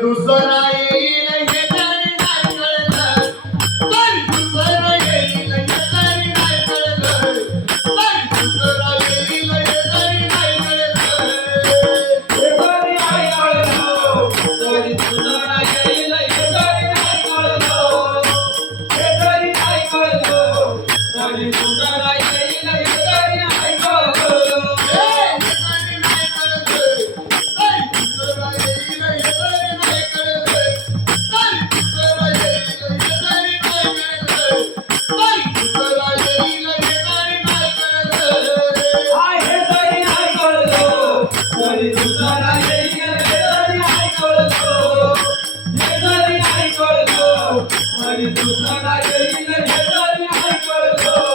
दुसरा येईल हे तरी नाही कळलं, तरी दुसरा येईल हे तरी नाही कळलं, तरी दुसरा येईल हे तरी नाही कळलं. हे तरी नाही कळलं, तरी दुसरा येईल हे तरी नाही कळलं. हे तरी नाही कळलं, तरी दुसरा येईल हे तरी नाही कळलं. तरी दुसरा येईल हे तरी नाही कळलं. हे तरी नाही कळलं, तरी दुसरा येईल हे तरी नाही कळलं.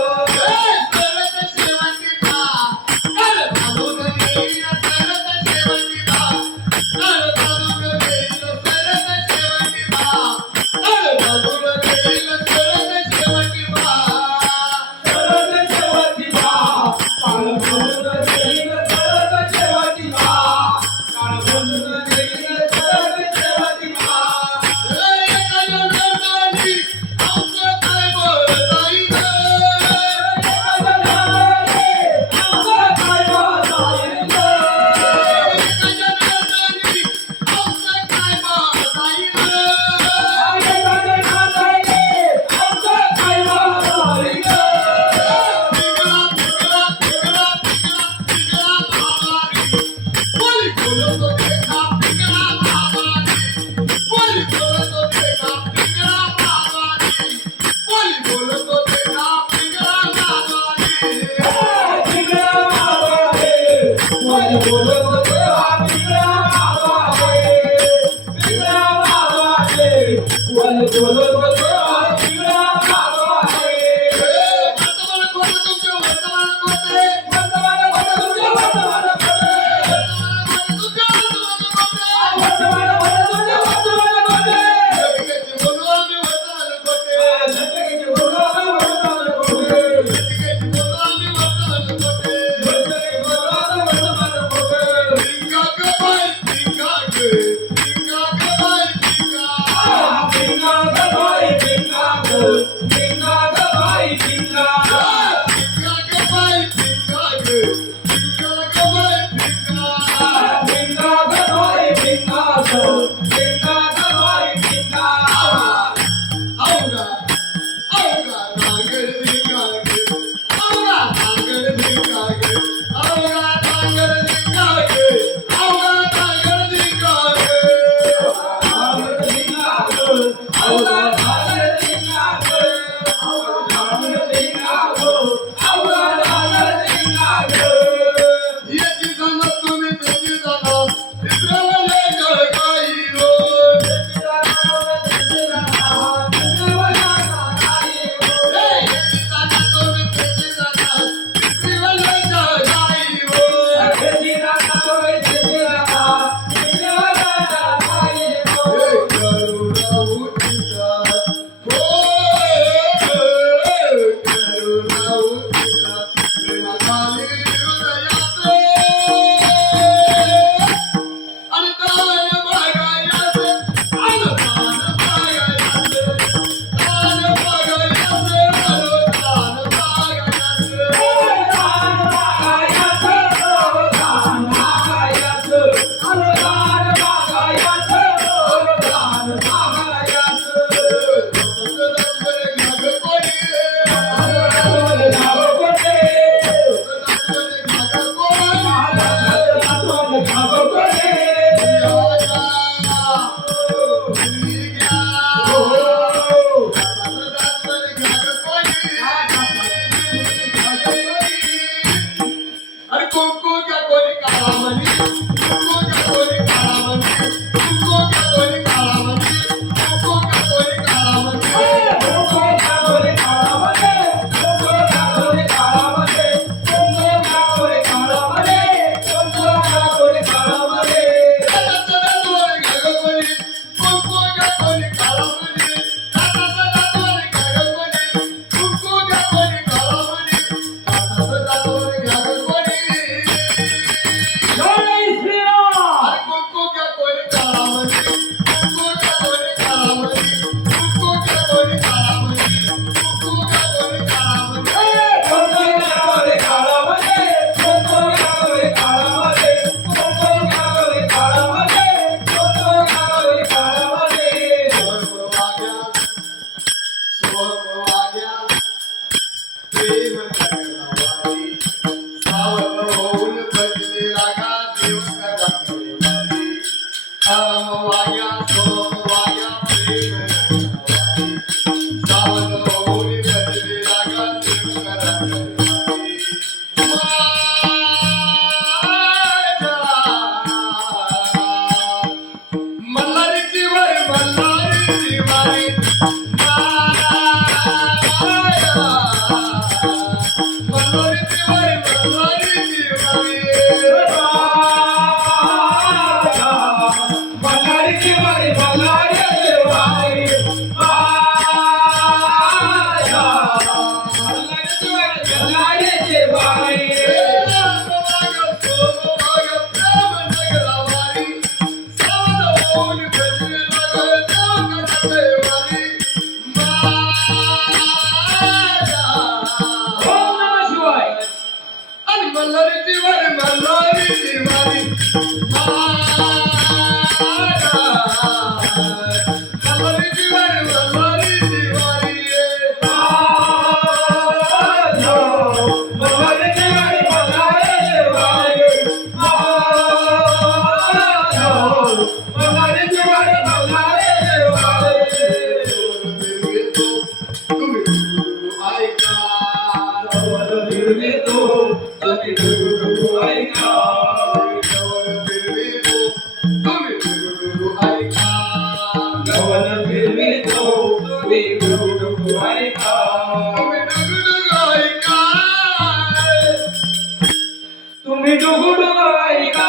मिठू गुडू ऐका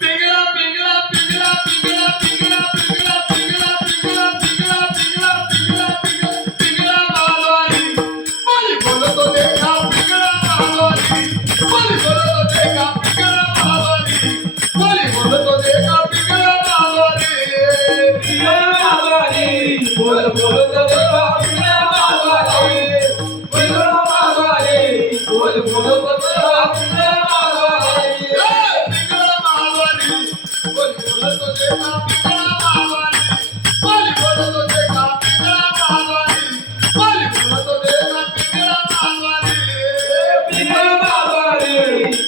पिंगळा पिंगळा पिंगळा पिंगळा पिंगळा पिंगळा पिंगळा पिंगळा पिंगळा पिंगळा पिंगळा पिंगळा पिंगळा मालवाणी बोली बोलतो देखा पिंगळा मालवाणी बोली बोलतो देखा पिंगळा मालवाणी बोली बोलतो देखा पिंगळा मालवाणी पिंगळा मालवाणी बोल बोल तो देखा पिंगळा मालवाणी पिंगळा मालवाणी बोल बोल तो देखा पिंगळा मालवाणी पिंगळा मालवाणी बोली बोलतो देखा पिंगळा मालवाणी बोली बोलतो देखा पिंगळा मालवाणी बोली बोलतो देखा पिंगळा मालवाणी पिंगळा मालवाणी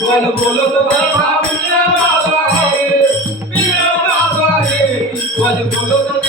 बोल बोल तो देखा पिंगळा मालवाणी पिंगळा मालवाणी बोल बोल तो